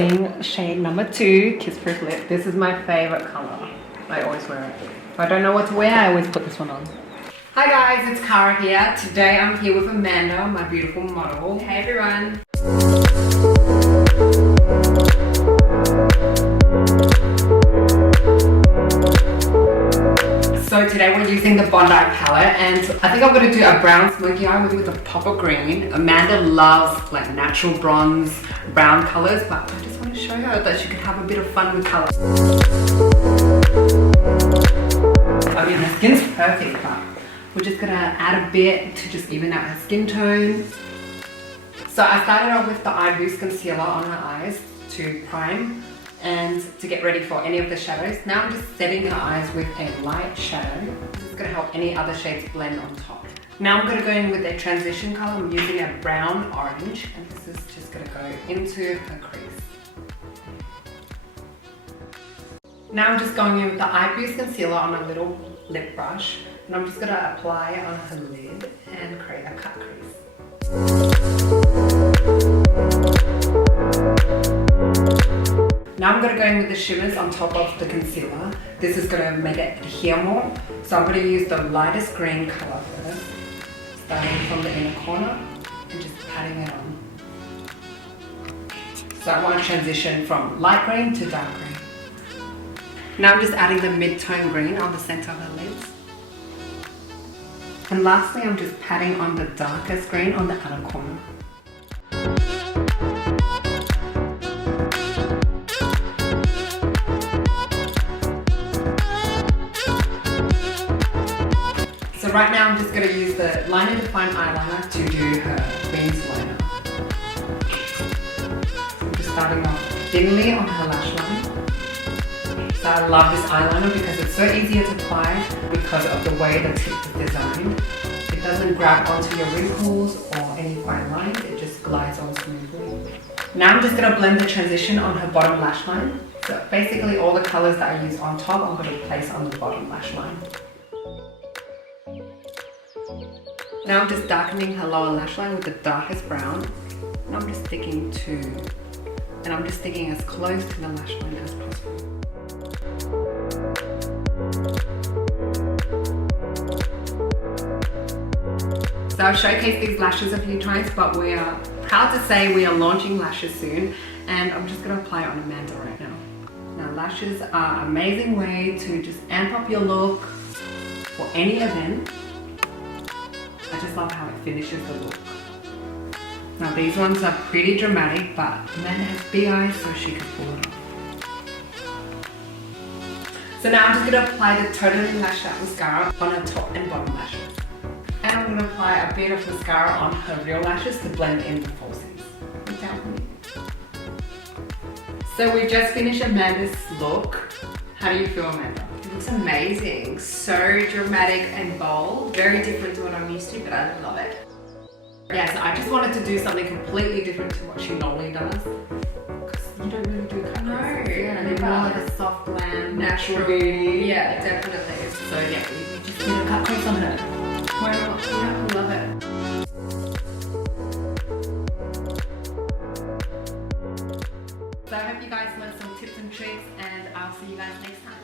putting shade number 2, Kiss Proof Lip. This is my favorite color. I always wear it. If I don't know what to wear, I always put this one on. Hi guys, it's Kara here. Today I'm here with Amanda, my beautiful model. Hey everyone. So today we're using the Bondi palette, and I think I'm going to do a brown smoky eye with a pop of green. Amanda loves like natural bronze, brown colors, but I just want to show her that she can have a bit of fun with color. I mean, her skin's perfect, but we're just going to add a bit to just even out her skin tone. So I started off with the Eye Boost Concealer on her eyes to prime and to get ready for any of the shadows. Now I'm just setting her eyes with a light shadow. This is going to help any other shades blend on top. Now I'm going to go in with a transition color. I'm using a brown orange, and this is just going to go into her crease. Now I'm just going in with the Eye Boost Concealer on a little lip brush, and I'm just going to apply it on her lid and create a cut crease. Now I'm going to go in with the shimmers on top of the concealer. This is going to make it adhere more. So I'm going to use the lightest green color first, starting from the inner corner and just patting it on. So I want to transition from light green to dark green. Now I'm just adding the mid-tone green on the center of her lids. And lastly, I'm just patting on the darkest green on the outer corner. So right now I'm just going to use the Liner Define eyeliner to do her wings liner. I'm just starting off thinly on her lash line. So I love this eyeliner because it's so easy to apply because of the way the tip is designed. It doesn't grab onto your wrinkles or any fine lines, it just glides on smoothly. Now I'm just going to blend the transition on her bottom lash line. So basically all the colors that I use on top I'm going to place on the bottom lash line. Now I'm just darkening her lower lash line with the darkest brown, and I'm just sticking as close to the lash line as possible. So I've showcased these lashes a few times, but we are proud to say we are launching lashes soon, and I'm just going to apply it on Amanda right now. Now lashes are an amazing way to just amp up your look for any event. I just love how it finishes the look. Now these ones are pretty dramatic, but Amanda has big eyes so she can pull it off. So now I'm just going to apply the Totally Lashed Out mascara on her top and bottom lashes. And I'm going to apply a bit of mascara on her real lashes to blend in the falsies. Without me. So we've just finished Amanda's look. How do you feel, Amanda? It looks amazing. So dramatic and bold. Very different to what I'm used to, but I love it. Yeah, so I just wanted to do something completely different to what she normally does. Because you don't really do cut creases. Yeah, you're more like a soft, glam, natural beauty. Yeah, definitely. So yeah, we just did a cut crease on her. Why not? Yeah, I love it. So I hope you guys learned some tips and tricks, and I'll see you guys next time.